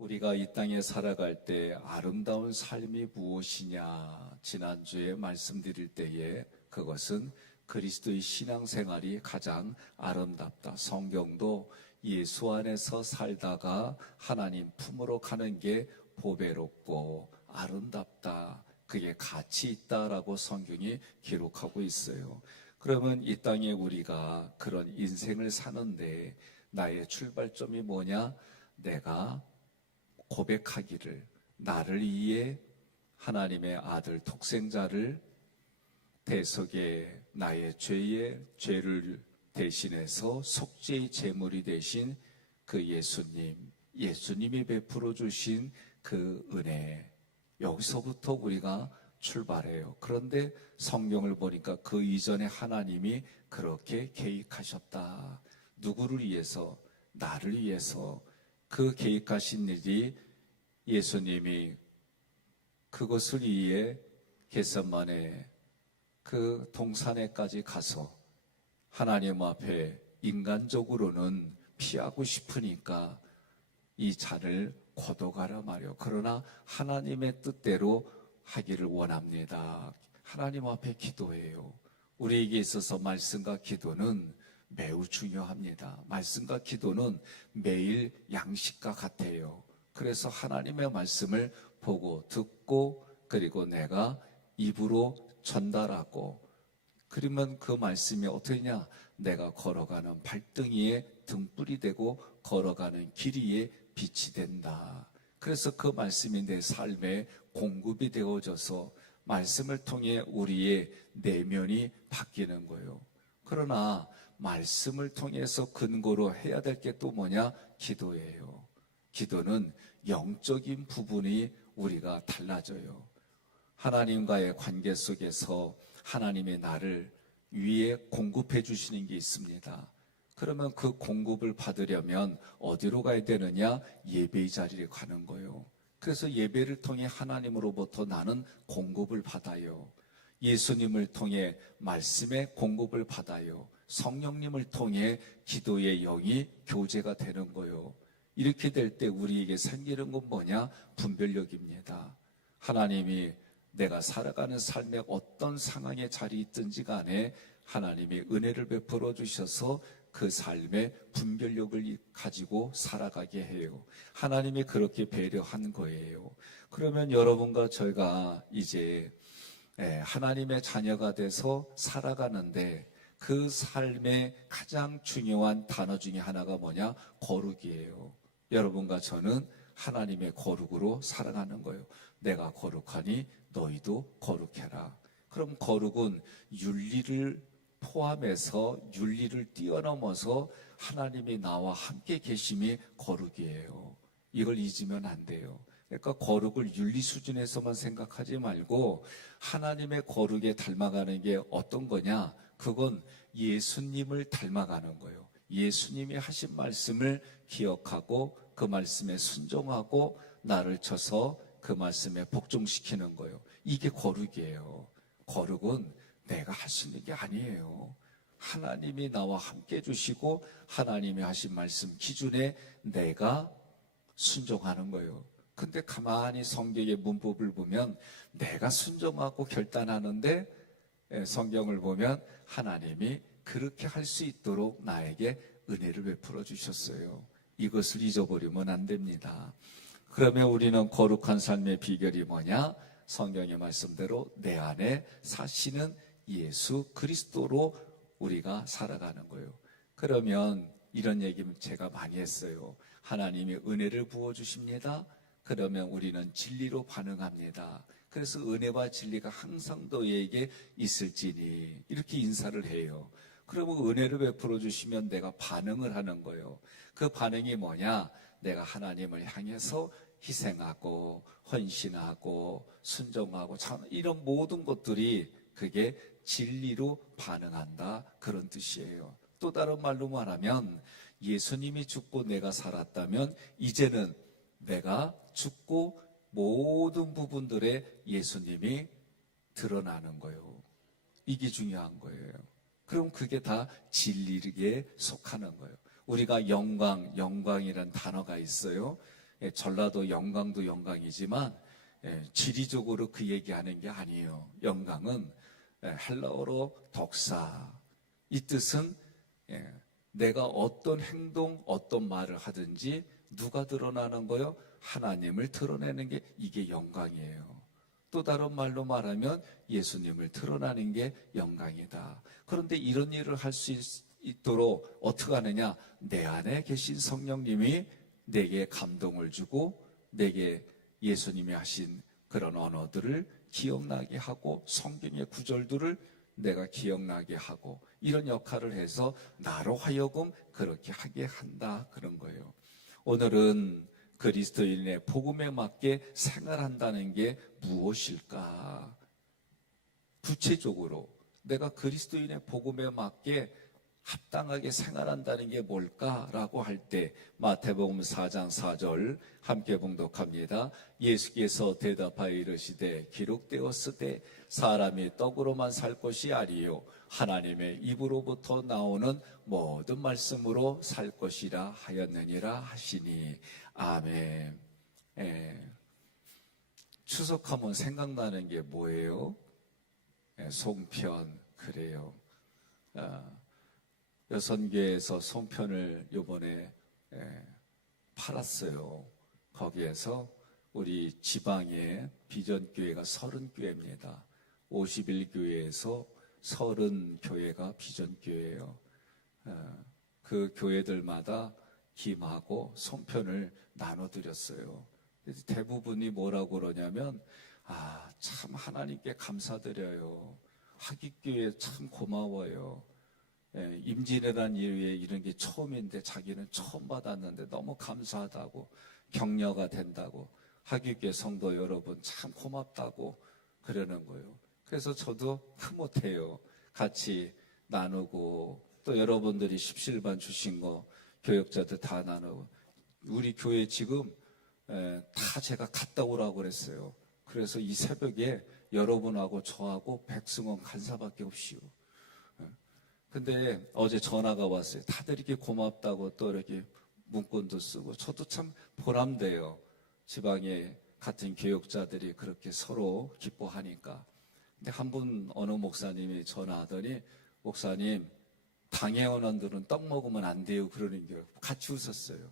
우리가 이 땅에 살아갈 때 아름다운 삶이 무엇이냐, 지난주에 말씀드릴 때에 그것은 그리스도의 신앙생활이 가장 아름답다. 성경도 예수 안에서 살다가 하나님 품으로 가는 게 보배롭고 아름답다, 그게 가치 있다라고 성경이 기록하고 있어요. 그러면 이 땅에 우리가 그런 인생을 사는데 나의 출발점이 뭐냐? 내가 고백하기를, 나를 위해 하나님의 아들 독생자를 대속에 나의 죄를 대신해서 속죄의 제물이 되신 그 예수님이 베풀어 주신 그 은혜, 여기서부터 우리가 출발해요. 그런데 성경을 보니까 그 이전에 하나님이 그렇게 계획하셨다. 누구를 위해서? 나를 위해서. 그 계획하신 일이 예수님이 그것을 위해 겟세마네 그 동산에까지 가서 하나님 앞에 인간적으로는 피하고 싶으니까 이 잔을 거둬가라 말이요. 그러나 하나님의 뜻대로 하기를 원합니다. 하나님 앞에 기도해요. 우리에게 있어서 말씀과 기도는 매우 중요합니다. 말씀과 기도는 매일 양식과 같아요. 그래서 하나님의 말씀을 보고 듣고 그리고 내가 입으로 전달하고, 그러면 그 말씀이 어떠냐? 내가 걸어가는 발등이에 등불이 되고 걸어가는 길 위에 빛이 된다. 그래서 그 말씀이 내 삶에 공급이 되어져서 말씀을 통해 우리의 내면이 바뀌는 거예요. 그러나 말씀을 통해서 근거로 해야 될 게 또 뭐냐? 기도예요. 기도는 영적인 부분이 우리가 달라져요. 하나님과의 관계 속에서 하나님의 나를 위에 공급해 주시는 게 있습니다. 그러면 그 공급을 받으려면 어디로 가야 되느냐? 예배의 자리에 가는 거예요. 그래서 예배를 통해 하나님으로부터 나는 공급을 받아요. 예수님을 통해 말씀의 공급을 받아요. 성령님을 통해 기도의 영이 교제가 되는 거예요. 이렇게 될 때 우리에게 생기는 건 뭐냐? 분별력입니다. 하나님이 내가 살아가는 삶의 어떤 상황의 자리에 있든지 간에 하나님이 은혜를 베풀어 주셔서 그 삶의 분별력을 가지고 살아가게 해요. 하나님이 그렇게 배려한 거예요. 그러면 여러분과 저희가 이제 하나님의 자녀가 돼서 살아가는데 그 삶의 가장 중요한 단어 중에 하나가 뭐냐? 거룩이에요. 여러분과 저는 하나님의 거룩으로 살아가는 거예요. 내가 거룩하니 너희도 거룩해라. 그럼 거룩은 윤리를 포함해서 윤리를 뛰어넘어서 하나님이 나와 함께 계심이 거룩이에요. 이걸 잊으면 안 돼요. 그러니까 거룩을 윤리 수준에서만 생각하지 말고 하나님의 거룩에 닮아가는 게 어떤 거냐? 그건 예수님을 닮아가는 거예요. 예수님이 하신 말씀을 기억하고 그 말씀에 순종하고 나를 쳐서 그 말씀에 복종시키는 거예요. 이게 거룩이에요. 거룩은 내가 할 수 있는 게 아니에요. 하나님이 나와 함께 해주시고 하나님이 하신 말씀 기준에 내가 순종하는 거예요. 근데 가만히 성경의 문법을 보면 내가 순종하고 결단하는데 성경을 보면 하나님이 그렇게 할 수 있도록 나에게 은혜를 베풀어 주셨어요. 이것을 잊어버리면 안 됩니다. 그러면 우리는 거룩한 삶의 비결이 뭐냐? 성경의 말씀대로 내 안에 사시는 예수 그리스도로 우리가 살아가는 거예요. 그러면 이런 얘기 제가 많이 했어요. 하나님이 은혜를 부어주십니다. 그러면 우리는 진리로 반응합니다. 그래서 은혜와 진리가 항상 너희에게 있을지니 이렇게 인사를 해요. 그러면 은혜를 베풀어 주시면 내가 반응을 하는 거예요. 그 반응이 뭐냐? 내가 하나님을 향해서 희생하고 헌신하고 순종하고 이런 모든 것들이 그게 진리로 반응한다, 그런 뜻이에요. 또 다른 말로 말하면 예수님이 죽고 내가 살았다면 이제는 내가 죽고 모든 부분들에 예수님이 드러나는 거예요. 이게 중요한 거예요. 그럼 그게 다 진리에 속하는 거예요. 우리가 영광이라는 단어가 있어요. 전라도 영광도 영광이지만 지리적으로 그 얘기하는 게 아니에요. 영광은 헬라어로 독사, 이 뜻은 내가 어떤 행동, 어떤 말을 하든지 누가 드러나는 거요? 하나님을 드러내는 게 이게 영광이에요. 또 다른 말로 말하면 예수님을 드러나는 게 영광이다. 그런데 이런 일을 할 수 있도록 어떻게 하느냐? 내 안에 계신 성령님이 내게 감동을 주고 내게 예수님이 하신 그런 언어들을 기억나게 하고 성경의 구절들을 내가 기억나게 하고 이런 역할을 해서 나로 하여금 그렇게 하게 한다, 그런 거예요. 오늘은 그리스도인의 복음에 맞게 생활한다는 게 무엇일까? 구체적으로 내가 그리스도인의 복음에 맞게 합당하게 생활한다는 게 뭘까라고 할 때 마태복음 4장 4절 함께 봉독합니다. 예수께서 대답하여 이르시되 기록되었으되 사람이 떡으로만 살 것이 아니요 하나님의 입으로부터 나오는 모든 말씀으로 살 것이라 하였느니라 하시니. 아멘. 추석하면 생각나는 게 뭐예요? 송편. 그래요. 여선교회에서 송편을 요번에 팔았어요. 거기에서 우리 지방의 비전교회가 30교회입니다. 51교회에서 30교회가 비전교회예요. 그 교회들마다 김하고 송편을 나눠드렸어요. 대부분이 뭐라고 그러냐면 참 하나님께 감사드려요. 하깃교회 참 고마워요. 임진왜란 이후에 이런 게 처음인데 자기는 처음 받았는데 너무 감사하다고, 격려가 된다고, 하깃교회 성도 여러분 참 고맙다고 그러는 거예요. 그래서 저도 흐뭇해요. 같이 나누고 또 여러분들이 십실반 주신 거 교역자들 다 나누고. 우리 교회 지금 다 제가 갔다 오라고 그랬어요. 그래서 이 새벽에 여러분하고 저하고 백승원 간사밖에 없이요. 근데 어제 전화가 왔어요. 다들 이렇게 고맙다고 또 이렇게 문건도 쓰고 저도 참 보람돼요. 지방에 같은 교역자들이 그렇게 서로 기뻐하니까. 근데 한 분 어느 목사님이 전화하더니 목사님 당회원원들은 떡 먹으면 안 돼요 그러는 게 같이 웃었어요.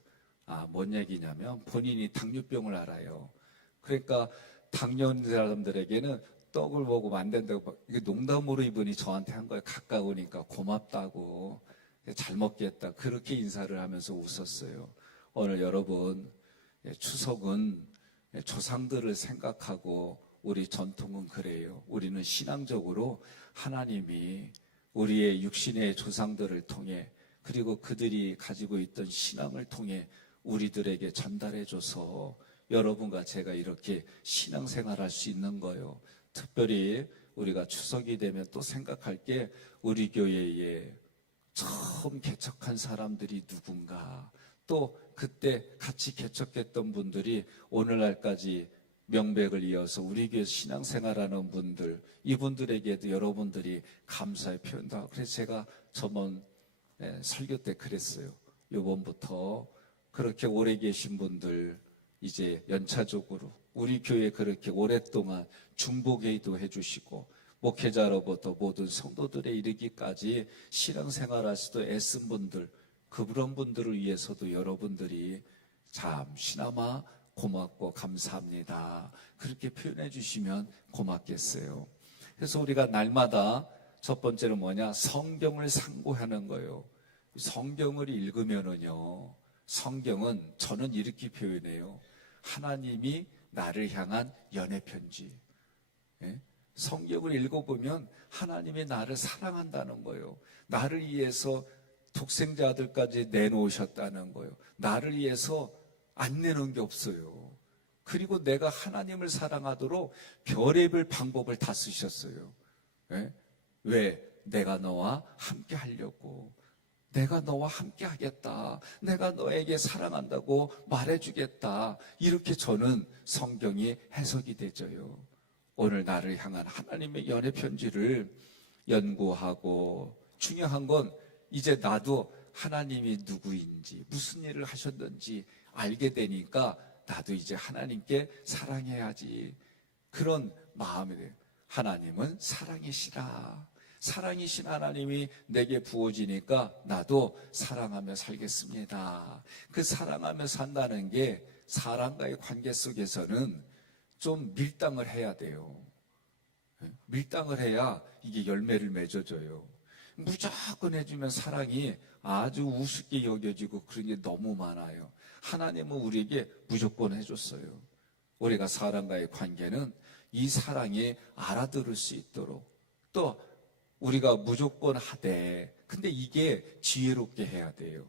뭔 얘기냐면 본인이 당뇨병을 알아요. 그러니까 당뇨 있는 사람들에게는 떡을 먹으면 안 된다고, 이게 농담으로 이분이 저한테 한 거예요. 가까우니까 고맙다고, 잘 먹겠다, 그렇게 인사를 하면서 웃었어요. 오늘 여러분, 추석은 조상들을 생각하고 우리 전통은 그래요. 우리는 신앙적으로 하나님이 우리의 육신의 조상들을 통해 그리고 그들이 가지고 있던 신앙을 통해 우리들에게 전달해줘서 여러분과 제가 이렇게 신앙생활할 수 있는 거예요. 특별히 우리가 추석이 되면 또 생각할 게 우리 교회에 처음 개척한 사람들이 누군가, 또 그때 같이 개척했던 분들이 오늘날까지 명백을 이어서 우리 교회에서 신앙생활하는 분들, 이분들에게도 여러분들이 감사의 표현도 하고. 그래서 제가 저번 설교 때 그랬어요. 이번부터 그렇게 오래 계신 분들 이제 연차적으로 우리 교회 그렇게 오랫동안 중보기도 해주시고 목회자로부터 모든 성도들에 이르기까지 신앙생활할 수도 애쓴 분들, 그런 분들을 위해서도 여러분들이 잠시나마 고맙고 감사합니다, 그렇게 표현해 주시면 고맙겠어요. 그래서 우리가 날마다 첫 번째는 뭐냐? 성경을 상고하는 거예요. 성경을 읽으면은요, 성경은 저는 이렇게 표현해요. 하나님이 나를 향한 연애 편지. 성경을 읽어보면 하나님이 나를 사랑한다는 거예요. 나를 위해서 독생자 아들까지 내놓으셨다는 거예요. 나를 위해서 안 내놓은 게 없어요. 그리고 내가 하나님을 사랑하도록 별의별 방법을 다 쓰셨어요. 왜? 내가 너와 함께 하려고. 내가 너와 함께 하겠다, 내가 너에게 사랑한다고 말해주겠다, 이렇게 저는 성경이 해석이 되져요. 오늘 나를 향한 하나님의 연애 편지를 연구하고, 중요한 건 이제 나도 하나님이 누구인지 무슨 일을 하셨는지 알게 되니까 나도 이제 하나님께 사랑해야지. 그런 마음이 돼요. 하나님은 사랑이시라. 사랑이신 하나님이 내게 부어지니까 나도 사랑하며 살겠습니다. 그 사랑하며 산다는 게 사람과의 관계 속에서는 좀 밀당을 해야 돼요. 밀당을 해야 이게 열매를 맺어줘요. 무조건 해주면 사랑이 아주 우습게 여겨지고 그런 게 너무 많아요. 하나님은 우리에게 무조건 해줬어요. 우리가 사람과의 관계는 이 사랑이 알아들을 수 있도록, 또 우리가 무조건 하되, 근데 이게 지혜롭게 해야 돼요.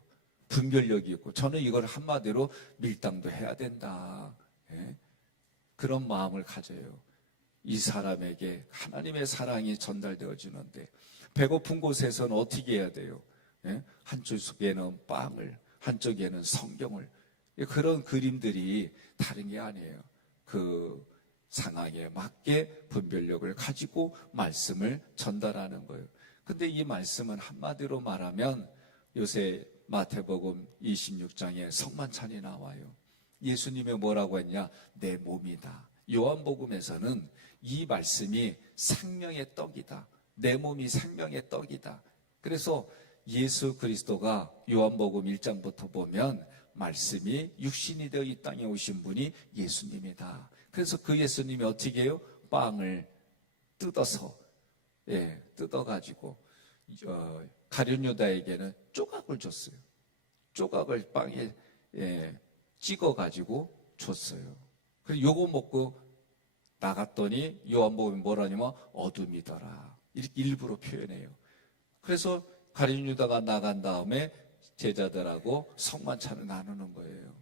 분별력이 있고, 저는 이걸 한마디로 밀당도 해야 된다. 예? 그런 마음을 가져요. 이 사람에게 하나님의 사랑이 전달되어지는데, 배고픈 곳에서는 어떻게 해야 돼요? 예? 한쪽에는 빵을, 한쪽에는 성경을. 그런 그림들이 다른 게 아니에요. 그 상황에 맞게 분별력을 가지고 말씀을 전달하는 거예요. 근데 이 말씀은 한마디로 말하면 요새 마태복음 26장에 성만찬이 나와요. 예수님이 뭐라고 했냐? 내 몸이다. 요한복음에서는 이 말씀이 생명의 떡이다. 내 몸이 생명의 떡이다. 그래서 예수 그리스도가 요한복음 1장부터 보면 말씀이 육신이 되어 이 땅에 오신 분이 예수님이다. 그래서 그 예수님이 어떻게 해요? 빵을 뜯어서, 뜯어가지고 가룟 유다에게는 조각을 줬어요. 조각을 빵에 찍어가지고 줬어요. 그래서 요거 먹고 나갔더니 요한복음이 뭐라냐면 어둠이더라. 이렇게 일부러 표현해요. 그래서 가룟 유다가 나간 다음에 제자들하고 성만찬을 나누는 거예요.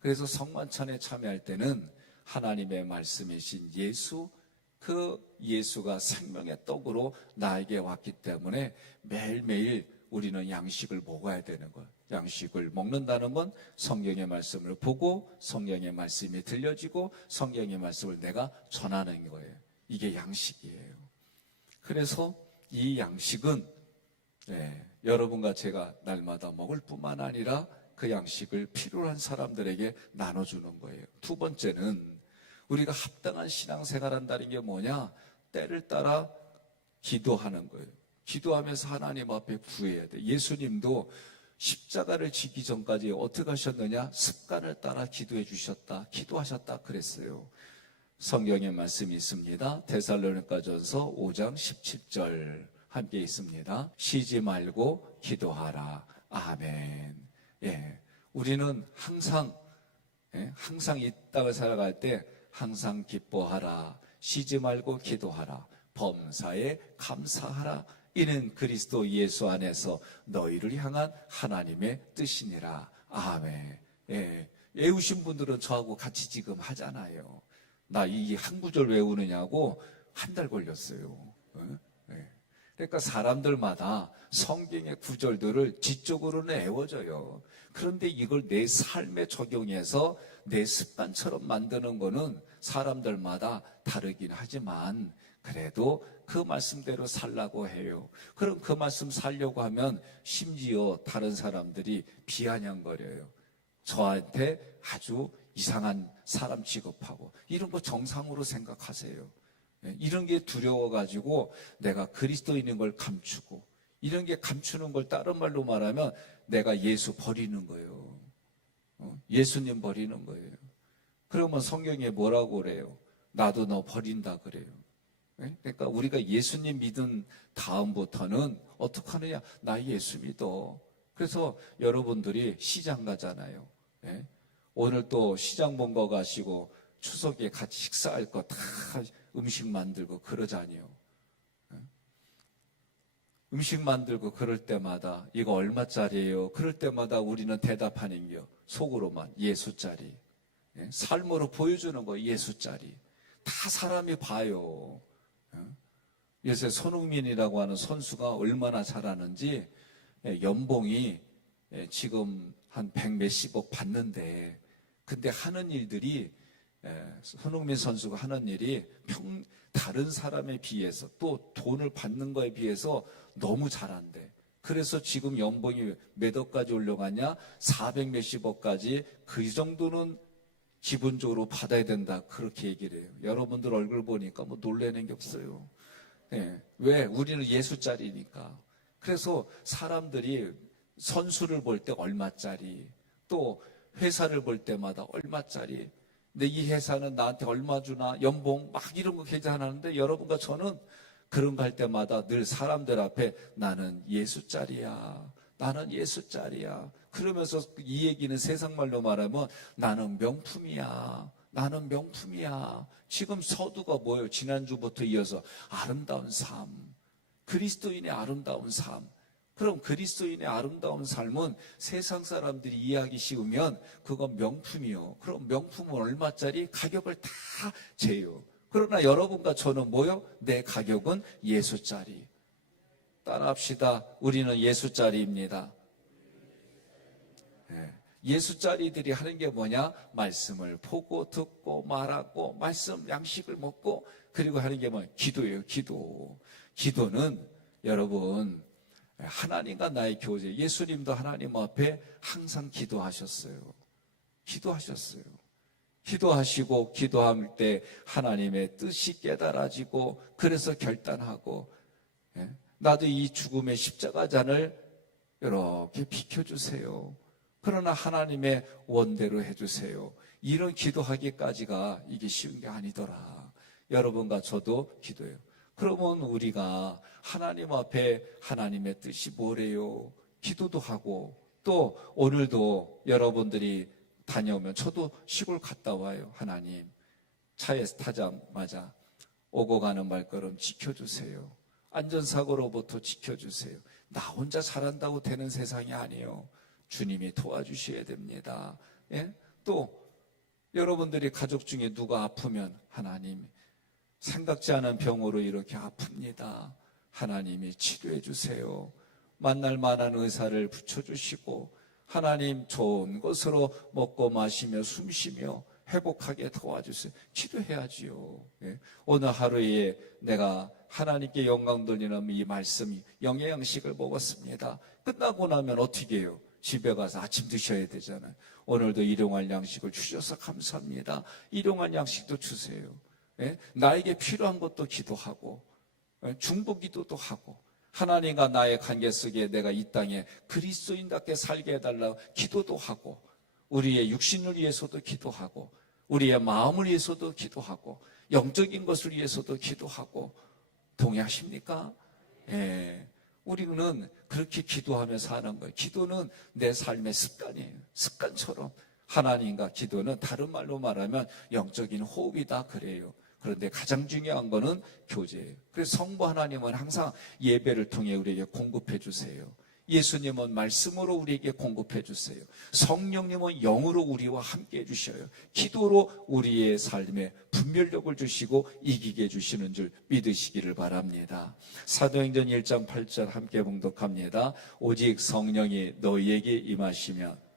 그래서 성만찬에 참여할 때는 하나님의 말씀이신 예수, 그 예수가 생명의 떡으로 나에게 왔기 때문에 매일매일 우리는 양식을 먹어야 되는 거예요. 양식을 먹는다는 건 성경의 말씀을 보고 성경의 말씀이 들려지고 성경의 말씀을 내가 전하는 거예요. 이게 양식이에요. 그래서 이 양식은 여러분과 제가 날마다 먹을 뿐만 아니라 그 양식을 필요로 한 사람들에게 나눠주는 거예요. 두 번째는 우리가 합당한 신앙생활 한다는 게 뭐냐? 때를 따라 기도하는 거예요. 기도하면서 하나님 앞에 구해야 돼. 예수님도 십자가를 지기 전까지 어떻게 하셨느냐? 습관을 따라 기도해 주셨다. 기도하셨다 그랬어요. 성경에 말씀이 있습니다. 데살로니가전서 5장 17절 함께 있습니다. 쉬지 말고 기도하라. 아멘. 우리는 항상 이 땅을 살아갈 때 항상 기뻐하라. 쉬지 말고 기도하라. 범사에 감사하라. 이는 그리스도 예수 안에서 너희를 향한 하나님의 뜻이니라. 아멘. 외우신 분들은 저하고 같이 지금 하잖아요. 나 이 한 구절 외우느냐고 한 달 걸렸어요. 그러니까 사람들마다 성경의 구절들을 지적으로는 외워져요. 그런데 이걸 내 삶에 적용해서 내 습관처럼 만드는 거는 사람들마다 다르긴 하지만 그래도 그 말씀대로 살라고 해요. 그럼 그 말씀 살려고 하면 심지어 다른 사람들이 비아냥거려요. 저한테 아주 이상한 사람 취급하고 이런 거 정상으로 생각하세요. 이런 게 두려워가지고 내가 그리스도인인 걸 감추고 이런 게 감추는 걸 다른 말로 말하면 내가 예수 버리는 거예요. 예수님 버리는 거예요. 그러면 성경에 뭐라고 그래요? 나도 너 버린다 그래요. 그러니까 우리가 예수님 믿은 다음부터는 어떻게 하느냐? 나 예수 믿어. 그래서 여러분들이 시장 가잖아요. 오늘 또 시장 본거 가시고 추석에 같이 식사할 거 다 음식 만들고 그러잖아요. 음식 만들고 그럴 때마다 이거 얼마짜리예요? 그럴 때마다 우리는 대답하는 게 속으로만 예수짜리. 삶으로 보여주는 거 예수짜리. 다 사람이 봐요. 요새 손흥민이라고 하는 선수가 얼마나 잘하는지 연봉이 지금 한 100몇십억 받는데 근데 하는 일들이 손흥민 선수가 하는 일이 다른 사람에 비해서 또 돈을 받는 거에 비해서 너무 잘한대. 그래서 지금 연봉이 몇 억까지 올라가냐? 400몇십억까지 그 정도는 기본적으로 받아야 된다. 그렇게 얘기를 해요. 여러분들 얼굴 보니까 뭐 놀라는 게 없어요. 네. 왜? 우리는 예수짜리니까. 그래서 사람들이 선수를 볼 때 얼마짜리, 또 회사를 볼 때마다 얼마짜리, 근데 이 회사는 나한테 얼마 주나, 연봉 막 이런 거 계산하는데 여러분과 저는 그런 거 할 때마다 늘 사람들 앞에 나는 예수짜리야. 나는 예수짜리야. 그러면서 이 얘기는 세상 말로 말하면 나는 명품이야. 나는 명품이야. 지금 서두가 뭐예요? 지난주부터 이어서 아름다운 삶. 그리스도인의 아름다운 삶. 그럼 그리스도인의 아름다운 삶은 세상 사람들이 이해하기 쉬우면 그건 명품이요. 그럼 명품은 얼마짜리? 가격을 다 재요. 그러나 여러분과 저는 뭐요? 내 가격은 예수짜리. 따라합시다. 우리는 예수짜리입니다. 예수짜리들이 하는 게 뭐냐? 말씀을 보고 듣고 말하고 말씀 양식을 먹고 그리고 하는 게 뭐냐? 기도예요. 기도. 기도는 여러분 하나님과 나의 교제. 예수님도 하나님 앞에 항상 기도하셨어요. 기도하셨어요. 기도하시고 기도할 때 하나님의 뜻이 깨달아지고 그래서 결단하고 나도 이 죽음의 십자가잔을 이렇게 비켜주세요. 그러나 하나님의 원대로 해주세요. 이런 기도하기까지가 이게 쉬운 게 아니더라. 여러분과 저도 기도해요. 그러면 우리가 하나님 앞에 하나님의 뜻이 뭐래요? 기도도 하고 또 오늘도 여러분들이 다녀오면 저도 시골 갔다 와요. 하나님 차에서 타자마자 오고 가는 발걸음 지켜주세요. 안전사고로부터 지켜주세요. 나 혼자 잘한다고 되는 세상이 아니에요. 주님이 도와주셔야 됩니다. 예? 또 여러분들이 가족 중에 누가 아프면 하나님 생각지 않은 병으로 이렇게 아픕니다. 하나님이 치료해 주세요. 만날 만한 의사를 붙여주시고 하나님 좋은 것으로 먹고 마시며 숨쉬며 회복하게 도와주세요. 기도해야지요. 예. 오늘 하루에 내가 하나님께 영광 돌리는 이 말씀이 영양식을 먹었습니다. 끝나고 나면 어떻게 해요? 집에 가서 아침 드셔야 되잖아요. 오늘도 일용할 양식을 주셔서 감사합니다. 일용할 양식도 주세요. 예? 나에게 필요한 것도 기도하고 중보기도도 하고 하나님과 나의 관계 속에 내가 이 땅에 그리스도인답게 살게 해달라고 기도도 하고 우리의 육신을 위해서도 기도하고 우리의 마음을 위해서도 기도하고 영적인 것을 위해서도 기도하고 동의하십니까? 예. 우리는 그렇게 기도하면서 사는 거예요. 기도는 내 삶의 습관이에요. 습관처럼 하나님과 기도는 다른 말로 말하면 영적인 호흡이다 그래요. 그런데 가장 중요한 거는 교제예요. 그래서 성부 하나님은 항상 예배를 통해 우리에게 공급해 주세요. 예수님은 말씀으로 우리에게 공급해 주세요. 성령님은 영으로 우리와 함께 해주셔요. 기도로 우리의 삶에 분별력을 주시고 이기게 해주시는 줄 믿으시기를 바랍니다. 사도행전 1장 8절 함께 봉독합니다. 오직 성령이 너희에게 임하시면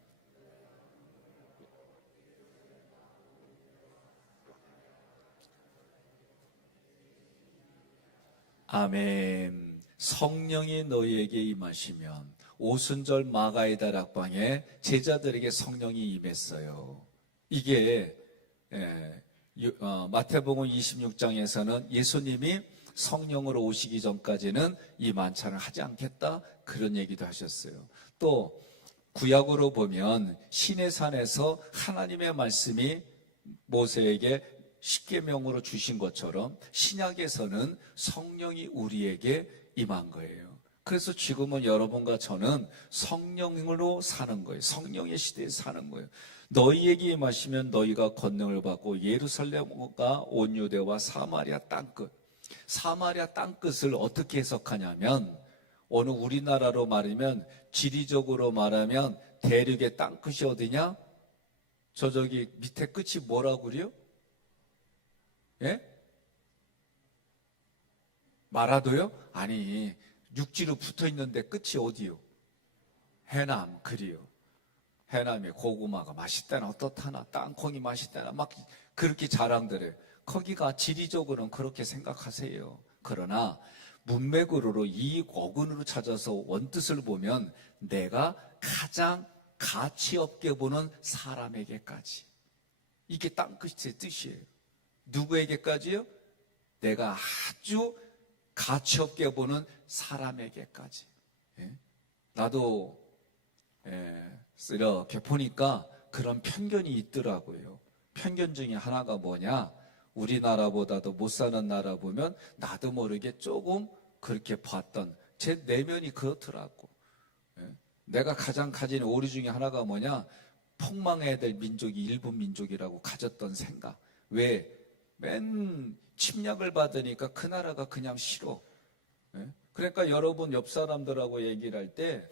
아멘. 성령이 너희에게 임하시면 오순절 마가이다 락방에 제자들에게 성령이 임했어요. 이게 마태복음 26장에서는 예수님이 성령으로 오시기 전까지는 이 만찬을 하지 않겠다 그런 얘기도 하셨어요. 또 구약으로 보면 시내산에서 하나님의 말씀이 모세에게 십계명으로 주신 것처럼 신약에서는 성령이 우리에게 임한 거예요. 그래서 지금은 여러분과 저는 성령으로 사는 거예요. 성령의 시대에 사는 거예요. 너희에게 임하시면 너희가 권능을 받고 예루살렘과 온 유대와 사마리아 땅끝. 사마리아 땅끝을 어떻게 해석하냐면 오늘 우리나라로 말하면 지리적으로 말하면 대륙의 땅끝이 어디냐? 저기 밑에 끝이 뭐라고 그래요? 예? 마라도요? 아니 육지로 붙어있는데 끝이 어디요? 해남 그리요. 해남에 고구마가 맛있다나 어떻다나 땅콩이 맛있다나 막 그렇게 자랑들해요. 거기가 지리적으로는 그렇게 생각하세요. 그러나 문맥으로 이 어근으로 찾아서 원뜻을 보면 내가 가장 가치 없게 보는 사람에게까지 이게 땅끝의 뜻이에요. 누구에게까지요? 내가 아주 가치없게 보는 사람에게까지. 나도 이렇게 보니까 그런 편견이 있더라고요. 편견 중에 하나가 뭐냐? 우리나라보다도 못 사는 나라 보면 나도 모르게 조금 그렇게 봤던 제 내면이 그렇더라고. 내가 가장 가진 오류 중에 하나가 뭐냐? 폭망해야 될 민족이 일본 민족이라고 가졌던 생각. 왜? 맨 침략을 받으니까 그 나라가 그냥 싫어. 그러니까 여러분 옆 사람들하고 얘기를 할 때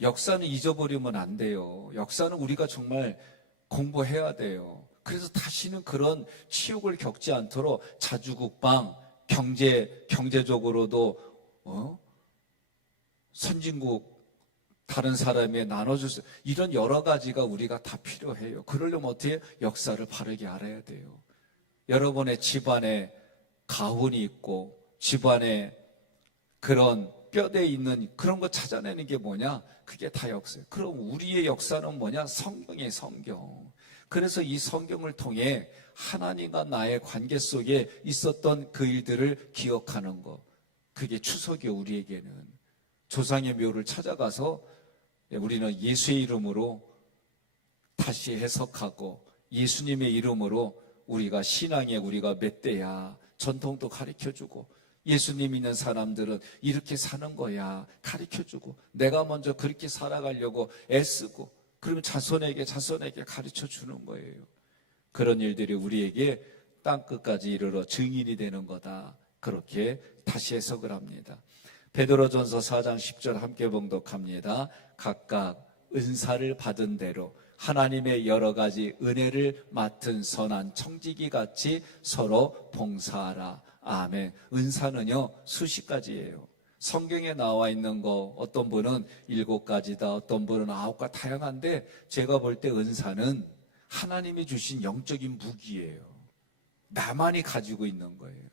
역사는 잊어버리면 안 돼요. 역사는 우리가 정말 공부해야 돼요. 그래서 다시는 그런 치욕을 겪지 않도록 자주국방, 경제적으로도 선진국 다른 사람에 나눠줄 수, 이런 여러 가지가 우리가 다 필요해요. 그러려면 어떻게 역사를 바르게 알아야 돼요. 여러분의 집안에 가훈이 있고 집안에 그런 뼈대에 있는 그런 거 찾아내는 게 뭐냐? 그게 다 역사예요. 그럼 우리의 역사는 뭐냐? 성경이에요, 성경. 그래서 이 성경을 통해 하나님과 나의 관계 속에 있었던 그 일들을 기억하는 것. 그게 추석이에요, 우리에게는. 조상의 묘를 찾아가서 우리는 예수의 이름으로 다시 해석하고 예수님의 이름으로 우리가 신앙에 우리가 맺대야 전통도 가르쳐주고 예수님 있는 사람들은 이렇게 사는 거야 가르쳐주고 내가 먼저 그렇게 살아가려고 애쓰고 그러면 자손에게 가르쳐주는 거예요. 그런 일들이 우리에게 땅끝까지 이르러 증인이 되는 거다. 그렇게 다시 해석을 합니다. 베드로전서 4장 10절 함께 봉독합니다. 각각 은사를 받은 대로 하나님의 여러 가지 은혜를 맡은 선한 청지기 같이 서로 봉사하라. 아멘. 은사는요 수십 가지예요. 성경에 나와 있는 거 어떤 분은 7가지다, 어떤 분은 9가지 다양한데 제가 볼 때 은사는 하나님이 주신 영적인 무기예요. 나만이 가지고 있는 거예요.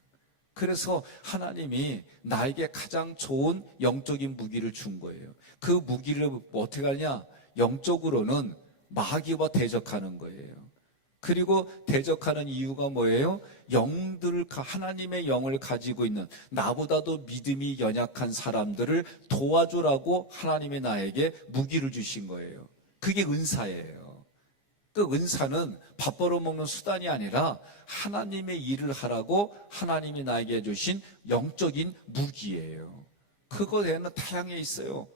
그래서 하나님이 나에게 가장 좋은 영적인 무기를 준 거예요. 그 무기를 어떻게 하냐? 영적으로는 마귀와 대적하는 거예요. 그리고 대적하는 이유가 뭐예요? 하나님의 영을 가지고 있는 나보다도 믿음이 연약한 사람들을 도와주라고 하나님이 나에게 무기를 주신 거예요. 그게 은사예요. 그 은사는 밥 벌어먹는 수단이 아니라 하나님의 일을 하라고 하나님이 나에게 주신 영적인 무기예요. 그거에는 다양해 있어요.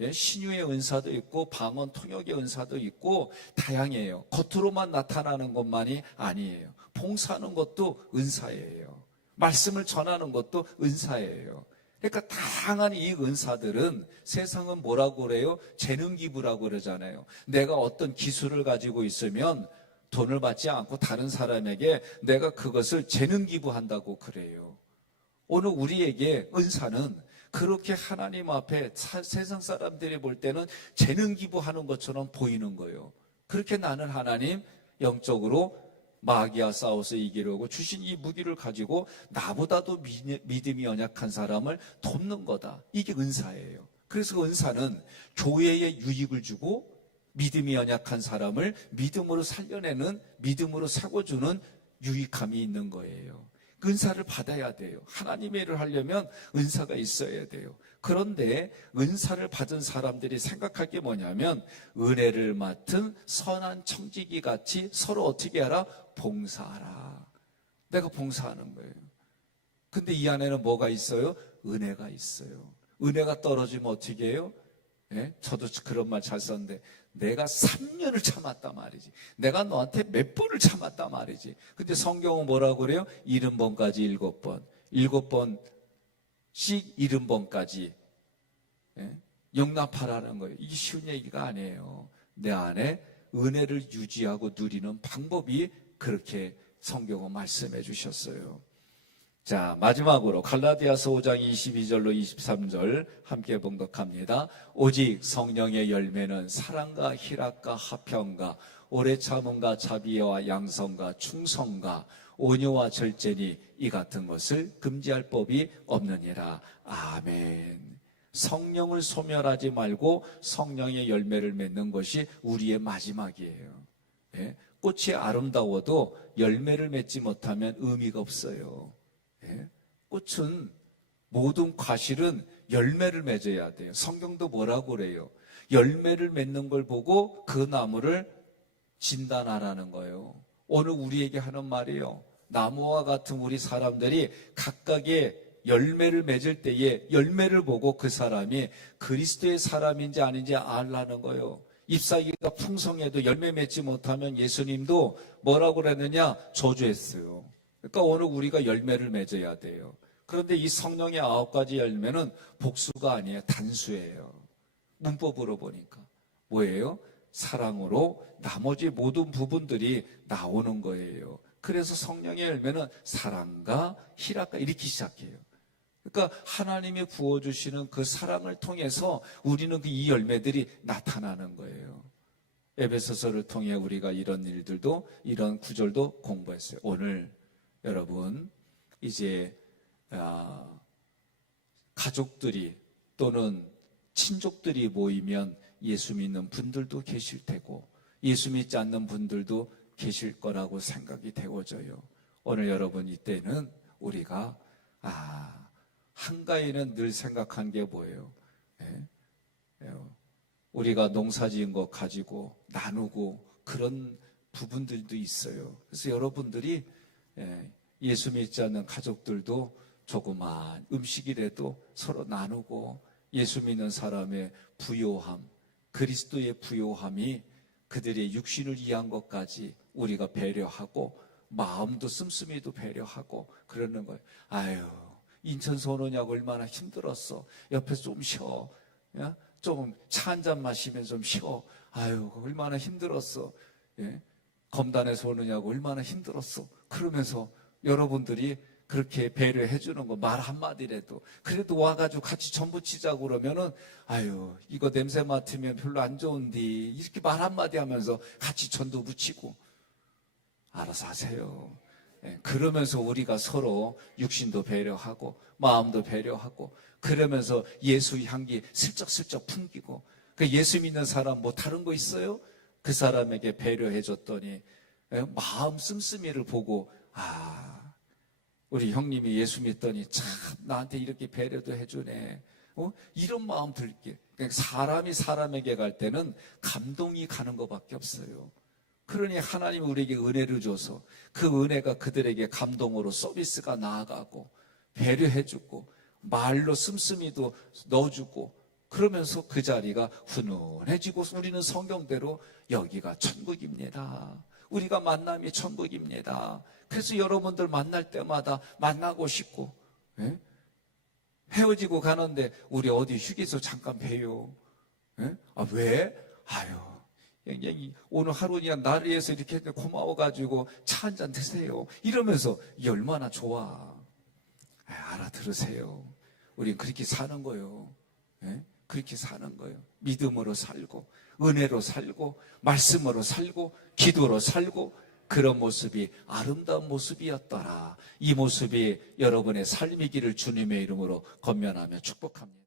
신유의 은사도 있고 방언 통역의 은사도 있고 다양해요. 겉으로만 나타나는 것만이 아니에요. 봉사하는 것도 은사예요. 말씀을 전하는 것도 은사예요. 그러니까 다양한 이 은사들은 세상은 뭐라고 그래요? 재능 기부라고 그러잖아요. 내가 어떤 기술을 가지고 있으면 돈을 받지 않고 다른 사람에게 내가 그것을 재능 기부한다고 그래요. 오늘 우리에게 은사는 그렇게 하나님 앞에 세상 사람들이 볼 때는 재능 기부하는 것처럼 보이는 거예요. 그렇게 나는 하나님 영적으로 마귀와 싸워서 이기려고 주신 이 무기를 가지고 나보다도 믿음이 연약한 사람을 돕는 거다. 이게 은사예요. 그래서 그 은사는 교회에 유익을 주고 믿음이 연약한 사람을 믿음으로 살려내는, 믿음으로 세워주는 유익함이 있는 거예요. 은사를 받아야 돼요. 하나님의 일을 하려면 은사가 있어야 돼요. 그런데 은사를 받은 사람들이 생각할 게 뭐냐면 은혜를 맡은 선한 청지기 같이 서로 어떻게 하라? 봉사하라. 내가 봉사하는 거예요. 근데 이 안에는 뭐가 있어요? 은혜가 있어요. 은혜가 떨어지면 어떻게 해요? 저도 그런 말 잘 썼는데 내가 3년을 참았단 말이지. 내가 너한테 몇 번을 참았단 말이지. 근데 성경은 뭐라고 그래요? 70번까지 7번. 7번씩 70번까지 용납하라는 거예요. 이게 쉬운 얘기가 아니에요. 내 안에 은혜를 유지하고 누리는 방법이 그렇게 성경은 말씀해 주셨어요. 자, 마지막으로 갈라디아서 5장 22절로 23절 함께 봉독합니다. 오직 성령의 열매는 사랑과 희락과 화평과 오래 참음과 자비와 양성과 충성과 온유와 절제니 이 같은 것을 금지할 법이 없느니라. 아멘. 성령을 소멸하지 말고 성령의 열매를 맺는 것이 우리의 마지막이에요. 꽃이 아름다워도 열매를 맺지 못하면 의미가 없어요. 예? 꽃은 모든 과실은 열매를 맺어야 돼요. 성경도 뭐라고 그래요? 열매를 맺는 걸 보고 그 나무를 진단하라는 거예요. 오늘 우리에게 하는 말이에요. 나무와 같은 우리 사람들이 각각의 열매를 맺을 때에 열매를 보고 그 사람이 그리스도의 사람인지 아닌지 알라는 거예요. 잎사귀가 풍성해도 열매 맺지 못하면 예수님도 뭐라고 그랬느냐? 저주했어요. 그러니까 오늘 우리가 열매를 맺어야 돼요. 그런데 이 성령의 9가지 열매는 복수가 아니에요. 단수예요. 문법으로 보니까 뭐예요? 사랑으로 나머지 모든 부분들이 나오는 거예요. 그래서 성령의 열매는 사랑과 희락과 이렇게 시작해요. 그러니까 하나님이 부어주시는 그 사랑을 통해서 우리는 이 열매들이 나타나는 거예요. 에베소서를 통해 우리가 이런 일들도, 이런 구절도 공부했어요. 오늘 여러분 이제 가족들이 또는 친족들이 모이면 예수 믿는 분들도 계실 테고 예수 믿지 않는 분들도 계실 거라고 생각이 되어져요. 오늘 여러분 이때는 우리가 한가위는 늘 생각한 게 뭐예요? 우리가 농사지은 거 가지고 나누고 그런 부분들도 있어요. 그래서 여러분들이 예수 믿지 않는 가족들도 조그만 음식이라도 서로 나누고 예수 믿는 사람의 부요함, 그리스도의 부요함이 그들의 육신을 위한 것까지 우리가 배려하고 마음도 씀씀이도 배려하고 그러는 거예요. 아유, 인천서 오느냐고 얼마나 힘들었어. 옆에서 좀 쉬어. 좀 차 한 잔 마시면 좀 쉬어. 아유, 얼마나 힘들었어. 검단에서 오느냐고 얼마나 힘들었어. 그러면서 여러분들이 그렇게 배려해 주는 거 말 한마디라도 그래도 와가지고 같이 전부 치자고 그러면은 아유 이거 냄새 맡으면 별로 안 좋은데 이렇게 말 한마디 하면서 같이 전도 붙이고 알아서 하세요. 그러면서 우리가 서로 육신도 배려하고 마음도 배려하고 그러면서 예수 향기 슬쩍슬쩍 풍기고 그 예수 믿는 사람 뭐 다른 거 있어요? 그 사람에게 배려해 줬더니 마음 씀씀이를 보고 우리 형님이 예수 믿더니 참 나한테 이렇게 배려도 해주네. 이런 마음 들게. 그러니까 사람이 사람에게 갈 때는 감동이 가는 것밖에 없어요. 그러니 하나님이 우리에게 은혜를 줘서 그 은혜가 그들에게 감동으로 서비스가 나아가고 배려해주고 말로 씀씀이도 넣어주고 그러면서 그 자리가 훈훈해지고 우리는 성경대로 여기가 천국입니다. 우리가 만남이 천국입니다. 그래서 여러분들 만날 때마다 만나고 싶고 헤어지고 가는데 우리 어디 휴게소 잠깐 봬요. 왜? 오늘 하루 그냥 나를 위해서 이렇게 고마워가지고 차 한 잔 드세요. 이러면서 이게 얼마나 좋아. 알아들으세요. 우린 그렇게 사는 거예요. 그렇게 사는 거예요. 믿음으로 살고 은혜로 살고 말씀으로 살고 기도로 살고 그런 모습이 아름다운 모습이었더라. 이 모습이 여러분의 삶이기를 주님의 이름으로 권면하며 축복합니다.